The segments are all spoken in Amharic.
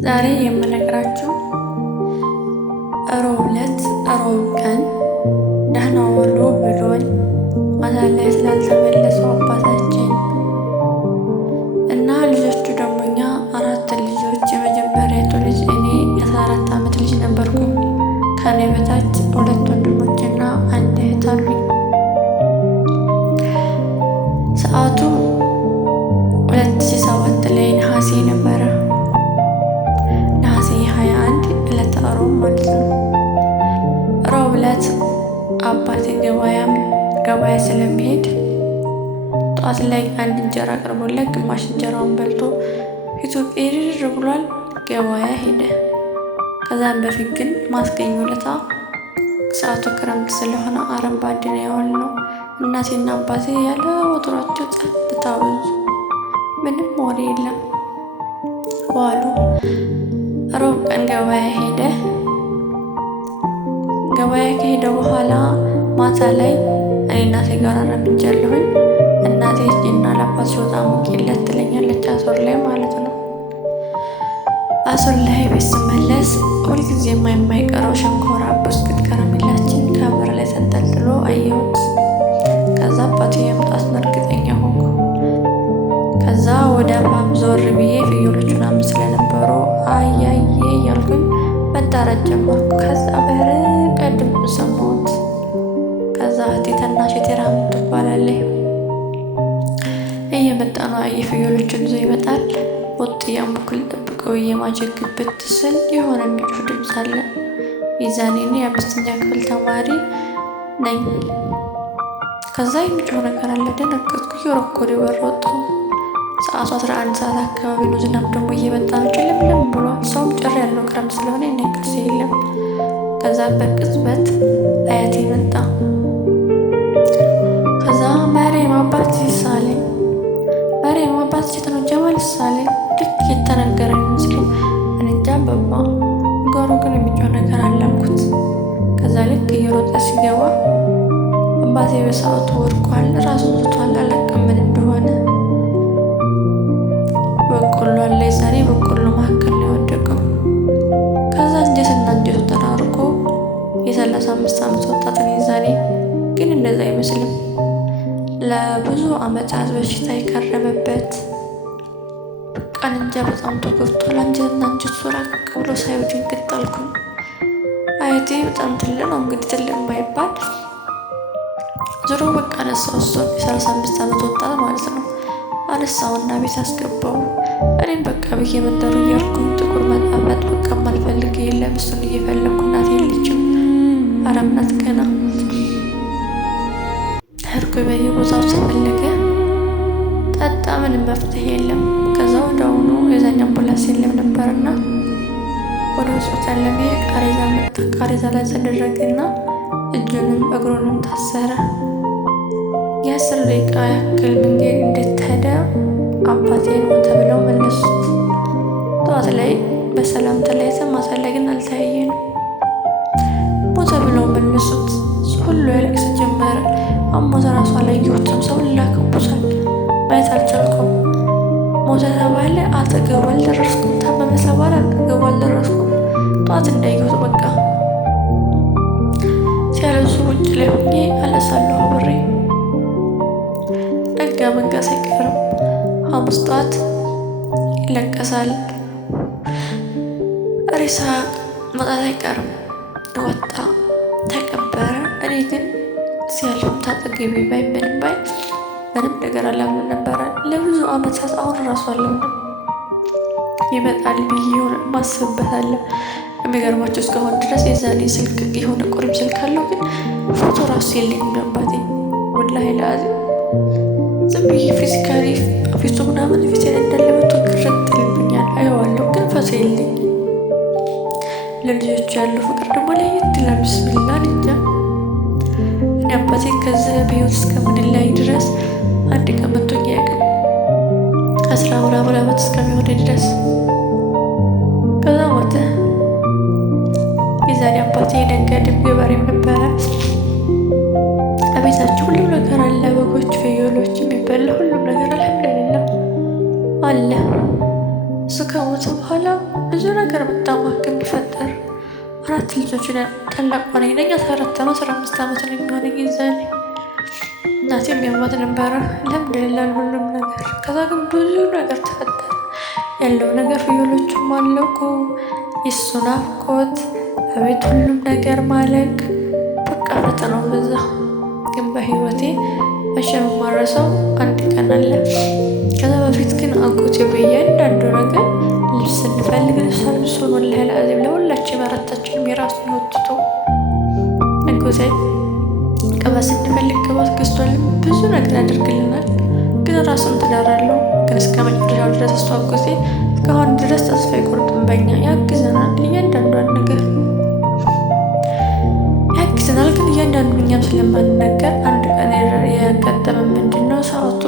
ዛሬ የምነግራችሁ ሮብ ቀን ደህና ዋሉ ብሎን ማታ ላይ ስላልተመለሰው አባታችን እና ልጆቹ ደግሞ እኛ 4 ልጆች፣ የመጀመሪያቱ ልጅ እኔ የ14 ዓመት ልጅ ነበርኩኝ። ከኔ በታች 2 ወንድሞችና 1 እህት አሉኝ። ሰዓቱ 2007 ላይ ነሐሴ ነበረ። ነሐሴ 21 ዕለተ ሮብ ማለት ነው። ሮብ ዕለት አባቴ ገበያ ስለሚሄድ ጠዋት ላይ 1 እንጀራ አቅርቦለት ግማሽ እንጀራውን በልቶ ፊቱ ቅርር ብሏል። ገበያ ሄደ። ከዛም በፊት ግን ማስገኙ ለታ ሰዓቱ ክረምት ስለሆነ አረንጓዴ ነው ያዋልነው። እናቴና አባቴ ያለ ወትሯቸው ጸጥታ በዙ። ምንም ወሬ የለም ዋሉ። ሮብ ቀን ገበያ ሄደ። ገበያ ከሄደ በኋላ ማታ ላይ እኔ እናቴ ጋር አረምጃለሁኝ። እናቴ ሂጂና ለአባት ሲወጣ ሙቂለት ትለኛለች፣ አሶር ላይ ማለት ነው። አሶር ላይ ቤት ስመለስ ሁልጊዜ የማይቀረው ሸንኮራ ብስኩት ከረሜላችን ከበር ላይ ተንጠልጥሎ አየሁት። ከዛ አባቴ የመምጣት እርግጠኛ ሆንኩ። ከዛ ወደ ባብ ዞር ብዬ ፍየሎቹን 5 ስለነበሩ አያዬ እያልኩኝ መጣራት ጀመርኩ። ከዛ በርቀት ድምፅ ሰማሁት። ከዛ እህቴ ታናሽ ቴራም ትባላለች እየመጣ ነው። አየ ፍየሎቹን ይዞ ይመጣል። ወጥ ያሙኩል ጠብቀው እየማጀግበት ስል የሆነ የሚጮህ ድምፅ አለ። የዛኔ እኔ የ5ኛ ክፍል ተማሪ ነኝ። ከዛ የሚጮህ ነገር አለ። ደነገጥኩ። የሮኮዴ በር ወጣሁ። ሰዓቱ 11 ሰዓት አካባቢ ነው። ዝናብ ደግሞ እየመጣ ነው። ጭልምልም ብሏል። ሰውም ጭር ያለው ክረምት ስለሆነ እንቅልፍ የለም። ከዛ በቅጽበት አያቴ መጣ። ከዛ መሬም አባት ይሳለኝ፣ መሬም አባት ነው ጀማል ይሳለኝ። ልክ የተነገረኝ መስሎኝ እኔ እንጃ አባባ ነገሩ ግን የሚጮህ ነገር አላልኩት። ከዛ ልክ እየሮጠ ሲገባ አባቴ በሰዓቱ ወድቋል። ራሱን ስቷል። አላውቅም ምን እንደሆነ። በቆሎ አለ። ዛሬ በቆሎ መካከል ነው የወደቀው። ከዛ እንጀትና እንጀቱ ተራርቆ የ35 ዓመት ወጣት ነው ዛሬ። ግን እንደዛ አይመስልም። ለብዙ ዓመታት በሽታ የከረመበት በቃ እንጃ በጣም ተጎድቷል። አንጀትና እንጀቱ ራቅ ብሎ ሳይው ድንግጥ አልኩኝ። አያቴ በጣም ትልቅ ነው እንግዲህ፣ ትልቅ ባይባል ዞሮ በቃ አነሳው። እሱን የ35 ዓመት ወጣት ማለት ነው። አነሳውና ቤት አስገባው። እኔም በቃ ብዬ መንደሩ እያልኩኝ ጥቁር መጣመጥ በቃ ማልፈልግ የለም። እሱን እየፈለኩ እናቴ የለችም። አረምናት ገና ህርኩ በየቦታው ተፈለገ ጠጣ። ምንም መፍትሄ የለም። ከዛ ወዲያውኑ የዛኛ አምቡላንስ የለም ነበርና ወደ ሆስፒታል ለመሄድ ቃሬዛ መጣ። ቃሬዛ ላይ ተደረገና እጁንም እግሩንም ታሰረ። የ10 ደቂቃ ያክል መንገድ እንደተሄደ አባቴን ሞተ ብለው መለሱት። ጠዋት ላይ በሰላም ተለያይተን ማታ ላይ ግን አልተያየንም። ሞተ ብለው መለሱት። ሁሉ ያለቅስ ጀመረ። ሞተ ራሱ አላየሁትም። ሰው ላከቡታል። ማየት አልቻልኩም። ሞተ ተባለ፣ አጠገቡ አልደረስኩም። ታመመ ተባለ፣ አጠገቡ አልደረስኩም። ጠዋት እንዳየሁት በቃ ሲያለሱ ውጭ ላይ ሆኜ አለሳለሁ አብሬ። ነጋ መንገስ አይቀርም። ሐሙስ ጠዋት ይለቀሳል። ሬሳ መጣት አይቀርም። ወጣ፣ ተቀበረ። እኔ ግን ሲያልፍም ታጠገቢ ባይ ምንም ባይ ምንም ነገር አላምንም ነበረ ለብዙ ዓመታት። አሁን ራሱ አላምንም። ይመጣል ብዬ የሆነ ማስብበታለሁ። የሚገርማቸው እስካሁን ድረስ የዛኔ ስልክ የሆነ ቁሪም ስልክ አለው፣ ግን ፎቶ ራሱ የለኝም አባቴ። ወላሂ ለአዚም ዝም ብዬ ፊዚካሊ ፊቱ ምናምን ፊቴን እንዳለመቶ ክርት ይልብኛል። አየዋለሁ፣ ግን ፎቶ የለኝ። ለልጆቹ ያለው ፍቅር ደግሞ ለየት ይላል። ብስሚላ እንጃ። እኔ አባቴ ከዚህ በህይወት እስከምንለያይ ድረስ አንድ ቀን መቶኝ አያውቅም። 10 ምናምን ዓመት እስከሚሆነ ድረስ። ከዛ ሞተ። የዛኔ አባቴ ነጋዴም ገበሬም ነበረ። አቤታቸው ሁሉም ነገር አለ። በጎች፣ ፍየሎች፣ የሚበላ ሁሉም ነገር አልሐምዱሊላህ አለ። እሱ ከሞተ በኋላ ብዙ ነገር በጣም አቅም ቢፈጠር 4 ልጆች ታላቅ ሆነኝ ነኝ 14 ነው 15 ዓመት ነው የሚሆነኝ ይዛኔ እናቴም ያማት ነበረ። አልሐምዱሊላህ ሁሉም ነገር። ከዛ ግን ብዙ ነገር ተፈጠረ። ያለው ነገር ፍየሎቹም አለቁ፣ የሱ ናፍቆት፣ አቤት ሁሉም ነገር ማለቅ፣ በቃ ፈተናው በዛ። ግን በህይወቴ መቼም የማረሳው አንድ ቀን አለ። ከዛ በፊት ግን አጎቴ በእያንዳንዱ ነገር ልብስ ስንፈልግ ልብስ አልብሶን ወላሂ ለአዚም ለሁላችን አራታችንም የራሱን ወጥቶ አጎቴ ቅባት ስንፈልግ ቅባት ገዝቶልን ብዙ ነገር ያደርግልናል። ግን ራሱን ትዳር አለው። ግን እስከ መጨረሻው ድረስ እሱ አጎቴ እስካሁን ድረስ ተስፋ አይቆርጥም። በእኛ ያግዘናል፣ እያንዳንዷን ነገር ያግዘናል። ግን እያንዳንዱ እኛም ስለማንነገር አንድ ቀን ያጋጠመን ምንድነው ሰዓቱ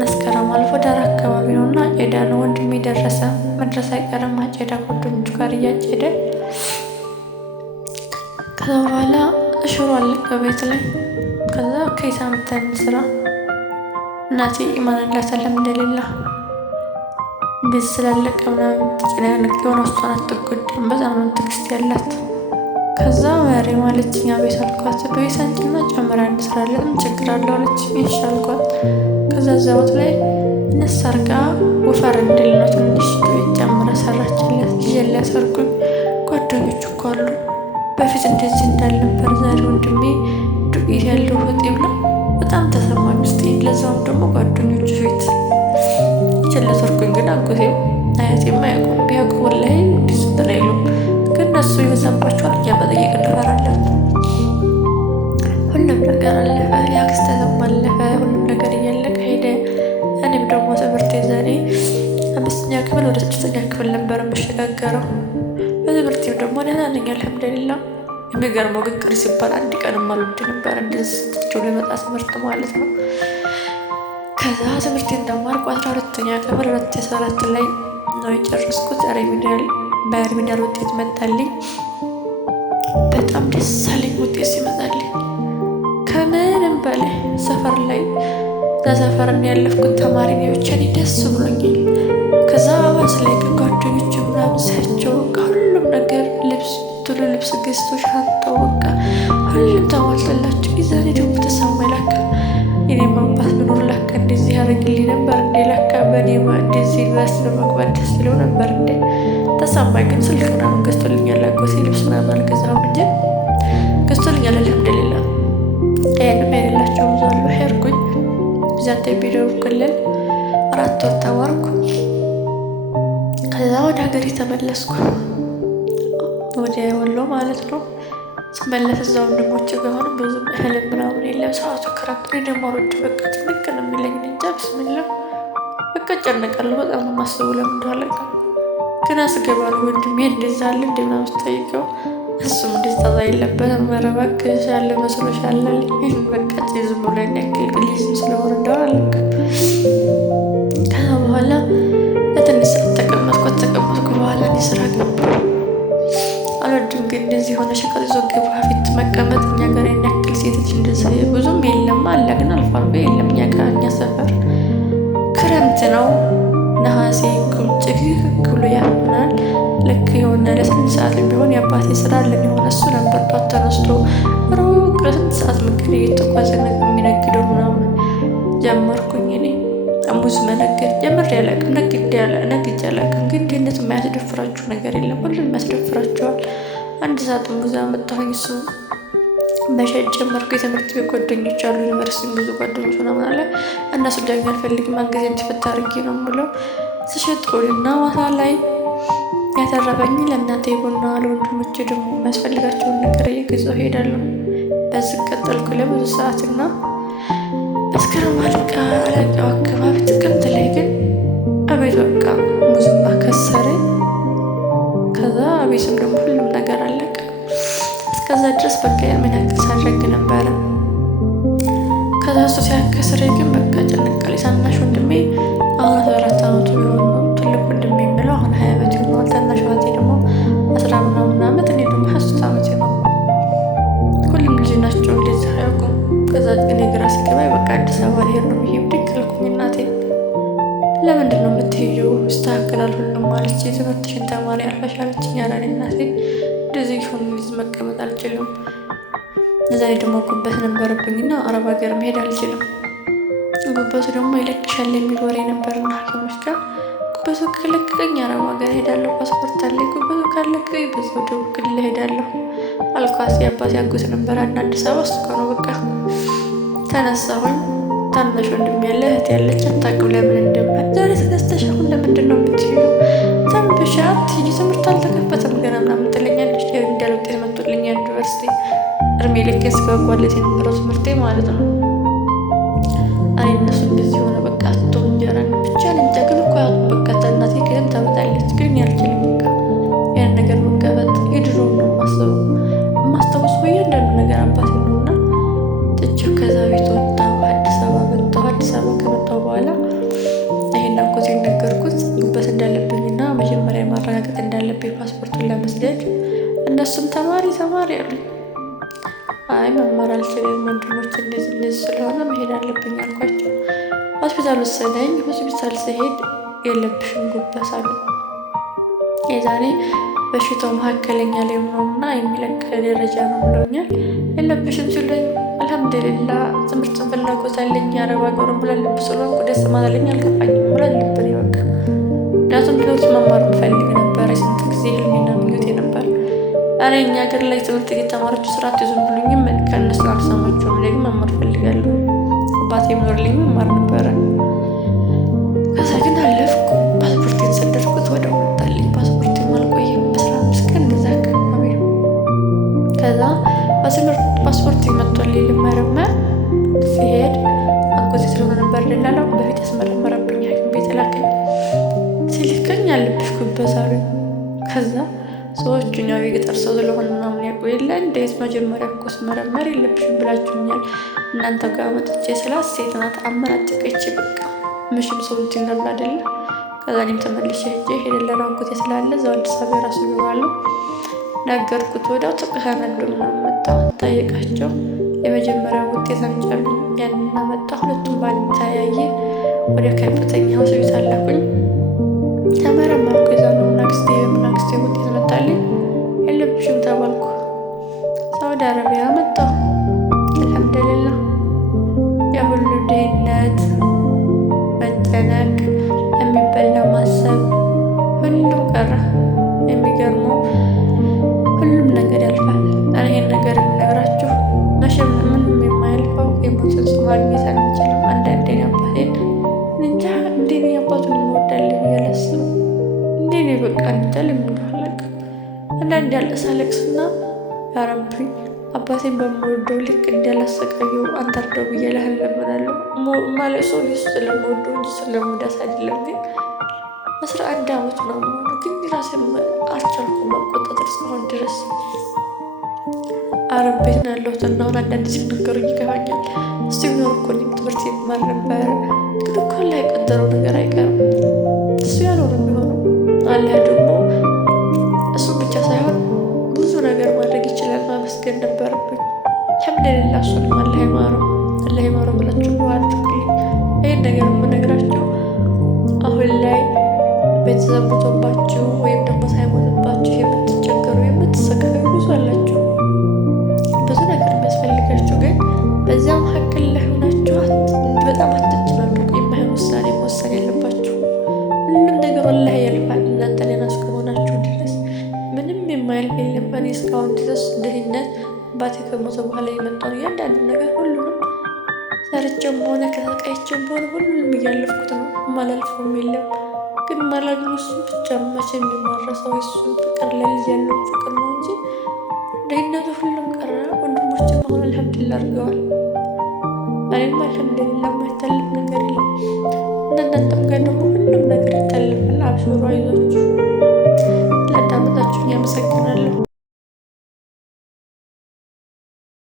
መስከረም አልፎ ዳር አካባቢ ነው እና አጨዳ ነው። ወንድሜ ደረሰ። መድረስ አይቀርም አጨዳ ጓደኞቹ ጋር እያጨደ ከዛ በኋላ ሽሮ አለቀ ቤት ላይ። ከዛ ከይሳ መተን ስራ እናቴ ኢማን አላት አልሐምዱሊላህ እንደዚህ ስላለቀ ምናምን ተጨናነቅ የሆነ እሷን አትጎዳም። በጣም ነው ትዕግስት ያላት። ከዛ መሪ ማለችኝ አቤት አልኳት። በቤት አንጭና ጨምራ እንስራለን ችግር አለው አለችኝ። እሺ አልኳት። ከዛ ዘወት ላይ እነሱ አርጋ ወፈር እንድል ነው ትንሽ ቤት ጨምራ ሰራችለት። ይዤላት ሰርኩኝ። ጓደኞቹ እኮ አሉ በፊት እንደዚህ እንዳልነበር ዛሬ ወንድሜ ዱቄት ያለው ወጥ ብሎ በጣም ተሰማኝ ውስጤ። ለዛውም ደግሞ ጓደኞቹ ፊት ይዤላት ሰርኩኝ። ግን አጎቴም አያቴም አያውቁም። ቢያውቁ ወላሂ እንዲህ ስትል አይሉም። ግን እነሱ ይበዛባቸዋል። እኛ መጠየቅ እንፈራለን። ሁሉም ነገር አለፈ። የአክስቴ አለፈ። ሁሉም ነገር እያለቀ ሄደ። እኔም ደግሞ ትምህርቴ ዛሬ 5ኛ ክፍል ወደ 6ኛ ክፍል ነበር የምሸጋገረው። በትምህርቴም ደግሞ ደህና ነኝ አልሐምዱሊላህ። የሚገርመው ግን ቅር ሲባል አንድ ቀንም አልወድ ነበር እንደዚህ ስትቸው ለመጣ ትምህርት ማለት ነው። ከዛ ትምህርቴን ተማርኩ። 12ኛ ክፍል 2014 ላይ ነው የጨረስኩት። በሪሚዲያል ውጤት መጣልኝ። በጣም ደስ አለኝ ውጤት ሲመጣልኝ። ከምንም በላይ ሰፈር ላይ ለሰፈር ያለፍኩት ተማሪ ነው ብቻ ደስ ብሎኛል። ከዛ አባስ ላይ ግን ጓደኞች ምናምን ሳያቸው ሁሉም ነገር ልብስ ገዝቶ ሻንጣው በቃ ሁሉም ተሟልተላቸው። ዛሬ ደግሞ ተሰማኝ ላካ የኔም አባት ብኖር ላካ እንደዚህ ያደርግልኝ ነበር እንዴ? ላካ በኔማ እንደዚህ ዩኒቨርሲቲ ለመግባት ደስ ብለው ነበር እንዴ? ተሰማኝ። ግን ስልክ ምናምን ገዝቶልኛል አጎቴ። ልብስ ምናምን አልገዛም እንጂ ገዝቶልኛል አልሐምዱሊላህ። ይሄንም የሌላቸው ብዙ አሉ። ሄድኩኝ ዛንተ ቢደው ክልል 4 ወር ተማርኩ። ከዛ ወደ ሀገሬ ተመለስኩ፣ ወደ ወሎ ማለት ነው። ስመለስ እዛ ወንድሞቼ ጋር ሆነ ብዙ እህል ምናምን የለም። ሰዓቱ ክረምት ነው ደግሞ ወደ በቃ ትንቅ ነው የሚለኝ እንጃ ብስሚላ በቃ ጨነቃለሁ። በጣም ነው የማስበው ለምን እንደሆነ ግን አስገባ ነው ወንድሜ እንደዛ አለ እንደ ምናምን ስጠይቀው እሱም እንደዛ የለበትም። ኧረ እባክሽ ያለ መስሎሻል አለኝ። በቃ ዝም ብሎ ያክል ልጅም ስለሆነ እንደሆነ አለቀ። ከዛ በኋላ ለትንሽ ሰዓት ተቀመጥኩ። በኋላ እኔ ስራ ገባሁ። አልወድም ግን እንደዚህ የሆነ ሸቀጥ ይዞ ገባ ፊት መቀመጥ። እኛ ጋር ያክል ሴቶች እንደዚህ ብዙም የለም አለ ግን አልፎ አልፎ የለም። እኛ ጋር እኛ ሰፈር ክረምት ነው ነሐሴ ጭግግ ብሎ ያምናል። ልክ የሆነ ለስንት ሰዓት ቢሆን የአባቴ ስራ አለን የሆነ እሱ ነበር ጧት ተነስቶ ሩቅ ለስንት ሰዓት መንገድ እየተጓዘ የሚነግደው ምናምን ጀመርኩኝ። እኔ ሙዝ መነገድ ጀምሬ አላውቅም። ነግጄ አላውቅም። ግን ድህነት የማያስደፍራችሁ ነገር የለም፣ ሁሉም ያስደፍራችኋል። 1 ሰዓት ሙዝ አመጣሁኝ። እሱ መሸጥ ጀመርኩ። የትምህርት ቤት ጓደኞች አሉ፣ ዩኒቨርሲቲ ብዙ ጓደኞች ምናምን አለ። እነሱ ደግሞ አልፈልግም አንገዜ እንዲፈታ አድርጌ ነው የምለው። ስሸጥ ቆይና ማታ ላይ ያተረፈኝ ለእናቴ ቡና፣ ለወንድሞቼ ደግሞ የሚያስፈልጋቸውን ነገር እየገዛሁ ሄዳለሁ። በዚህ ቀጠልኩ ለብዙ ሰዓትና መስከረም አለቃው አካባቢ ጥቅምት ላይ ግን አቤት በቃ ሙዝማ ከሰረ። ከዛ አቤትም ደግሞ ሁሉም ነገር አለቀ። እስከዛ ድረስ በቃ ምን ያክል ሳደርግ ነበረ። ከዛ እሱ ሲያከስረ ግን በቃ ጨነቃል። ሳናሽ ወንድሜ አሁን 14 ዓመቱ ቢሆን ነው። ትልቅ ወንድሜ የምለው አሁን 20 ዓመት ይሆናል። ታናሽ እህቴ ደግሞ 10 ምናምን ዓመት፣ እኔ ደግሞ 23 ዓመት ነው። ሁሉም ልጅ ናቸው እንደዚህ አያውቁም። ከዛ ግን ግራ ሲገባኝ በቃ አዲስ አበባ ልሄድ ነው ብዬ ብድግ አልኩኝ። እናቴ ለምንድን ነው የምትሄጂው? ይስተካከላል ሁሉም ማለች። የትምህርትሽን ተማሪ ተማሪ አርፈሽ አለችኝ። ኧረ እኔ እናቴ እንደዚህ ሆን ልጅ መቀመጥ አልችልም። እዛ ላይ ደግሞ ጉበት ነበረብኝና አረብ ሀገር መሄድ አልችልም። ጉበቱ ደግሞ ይለቅሻል የሚል ወሬ ነበርና ሐኪሞች ጋር ጉበቱ ከለቀቀኝ አረብ ሀገር ሄዳለሁ፣ ፓስፖርት አለኝ። ጉበቱ ካለቀቀኝ በዛው ደቡብ ክልል ሄዳለሁ አልኳት። የአባቴ አጎት ነበር አንድ አዲስ አበባ እሱ ጋር ነው። በቃ ተነሳሁኝ። ታናሽ ወንድም ያለ እህት ያለች አታውቅም ለምን እንደምል። ዛሬ ተነስተሽ አሁን ለምንድን ነው የምትሄጂው? ተንብሻ ትሄጂ ትምህርት አልተከፈተም ገና ምናምን ትለኛለች። እንዳለ ውጤት መጥቶልኝ ዩኒቨርሲቲ እድሜ ልክ ስጓጓለት የነበረው ትምህርቴ ማለት ነው። እኔ እነሱ እንደዚህ ሆነ በቃ አቶ እንጀራ ብቻ ልንጃ። ግን እኮ በቃ እናቴ ግን ታመጣለች ግን ያልችልም በቃ ያን ነገር መቀበጥ የድሮ ነው የማስታውሰው እያንዳንዱ ነገር አባቴ ነው። እና ትቼው ከዛ ቤት ወጣሁ፣ አዲስ አበባ መጣሁ። አዲስ አበባ ከመጣሁ በኋላ ይሄን አጎቴ ነገርኩት ጉበት እንዳለብኝና መጀመሪያ ማረጋገጥ እንዳለብኝ ፓስፖርቱን ለመስደድ። እነሱም ተማሪ አሉኝ። አይ መማር አልችልም፣ ወንድሞች እንደዚህ ስለሆነ መሄድ አለብኝ አልኳቸው። ሆስፒታል ወሰደኝ። ሆስፒታል ስሄድ የለብሽም ጉበት አሉ። የዛኔ በሽታው መካከለኛ ላይ ሆኖና የሚለቅ ደረጃ ነው ብለውኛል። የለብሽም ሲሉኝ አልሐምዱሊላ ትምህርት ፍላጎት አለኝ። የአረብ ሀገሩ ሙላለብ ስለሆንኩ ደስ ማለኝ አልገባኝም። ሙላለብ ነው በቃ። ምክንያቱም ትምህርት መማር ምፈልግ ነበር። የስንት ጊዜ ህልሜና ምኞቴ ነበር። እኔ እኛ ሀገር ላይ ትምህርት እየተማረች ስርዓት ይዙም ብሉኝም ከእነሱ አልሰማቸውም። እኔ ግን መማር ፈልጋለሁ። አባቴ የሚኖርልኝ መማር ነበረ። ከዛ ግን አለፍኩ። ፓስፖርቴን ሰደድኩት፣ ወደው መጣልኝ። ፓስፖርቴን አልቆየም 15 ቀን እንደዛ አካባቢ። ከዛ ፓስፖርት መጥቶልኝ ልመረመር ሲሄድ አጎቴ ስለሆነ ነበር ደላላው በፊት ያስመረመረብኝ ሐኪም ቤት ላከኝ። ሲልከኝ አለብሽ ጉበት አሉኝ። ከዛ ሰዎች እኛ የገጠር ሰው ስለሆነ ምናምን ያውቁ የለ እንዴት መጀመሪያ እኮ ስመረመር የለብሽም ብላችሁኛል እናንተ ጋር መጥቼ ስላት ሴት ናት አመናጨቀች። በቃ ምሽም ሰው እንትን ነበር አይደለ። ከዛ እኔም ተመልሼ ሄደለን አጎቴ ስላለ እዛው አዲስ አበባ ራሱ ይኖራሉ ነገርኩት። ወዲያው ተቀናዶ ምናምን መጣ ጠየቃቸው። የመጀመሪያ ውጤት አምጫሉኝ። ያንን መጣ። ሁለቱም ባንድ ተያየ። ወደ ከፍተኛ ሆስፒታል ላኩኝ። ተመረመርኩ። የዛኑ ናክስቴ ውጤት መጣልኝ። የለብሽም ተባልኩ። ሳውዲ አረቢያ መጣሁ። አልሐምዱሊላህ የሁሉ ድህነት፣ መጨነቅ፣ የሚበላ ማሰብ ሁሉም ቀረ። የሚገርመው ሁሉም ነገር ያልፋል። እኔ ይሄን ነገር የምነግራችሁ መቼም ምንም የማያልፈው የሞትን ሰው ማግኘት አንችልም። አንዳንዴ አባቴን እንጃ እንዴት አባቱን ይወዳልኝ እያላስብ እንዴት በቃ እንጃ ለምንድነው አንዳንዴ ያለሳለቅስና ያረብኝ አባቴን በምወደው ልክ እንዳላሰቃየው አንተ እርዳው ብዬ እለምናለሁ። ማለት ሰው ስለምወደው እንጂ ስለምወዳት አይደለም። ግን 11 ዓመት ምናምን ሆነ፣ ግን ራሴን አልቻልኩም መቆጣጠር እስካሁን ድረስ። አረብ ቤት ነው ያለሁት እና አሁን አንዳንድ ሲነገሩኝ ይገባኛል። እስቲ ቢኖር እኮ እኔም ትምህርት ይማር ነበረ። ግን እኮ ላይ የቀደረው ነገር አይቀርም። እሱ ያልሆነ የሚሆነው አለ ደግሞ እሱ ብቻ ሳይሆን ብዙ ነገር ማድረግ ይችላል። ማመስገን ነበረብኝ። አልሐምዱሊላህ እሱንም አላህ ይማረው ብላችሁ ዱዓ አድርጉልኝ። ይህን ነገር የምነግራችሁ አሁን ላይ ቤተሰብ ሞቶባችሁ ወይም ደግሞ ሳይሞትባችሁ የምትቸገሩ የምትሰቃዩ ብዙ አላችሁ። ብዙ ነገር የሚያስፈልጋችሁ፣ ግን በዚያ መካከል ላይ ሆናችሁ በጣም አትጨናነቁ። የማይሆን ውሳኔ መወሰን የለባችሁ። ሁሉም ነገር ወላሂ ያልፋል። እናንተ ሌላ እስከሆናችሁ ድረስ ምንም የማያልፍ የለም። እኔ እስካሁን ድረስ ድህነት አባቴ ከሞተ በኋላ የመጣውን እያንዳንዱ ነገር ሁሉንም ሰርቼም ሆነ ከተቃየቼም ሆነ ሁሉንም እያለፍኩት ነው። ማላልፈውም የለም። ግን ማላግኘው እሱ ብቻ መቼ የሚማረሰው እሱ ፍቅር ለልጅ ያለው ፍቅር ነው እንጂ ድህነቱ ሁሉም ቀረ። ወንድሞችም አሁን አልሐምዱሊላህ አድርገዋል። እኔም አልሐምዱሊላህ የማይታለፍ ነገር የለም። እናንተም ጋር ደግሞ ሁሉም ነገር ይታለፋል። አብሽሩ፣ አይዟችሁ። ላዳመጣችሁኝ ያመሰግናለሁ።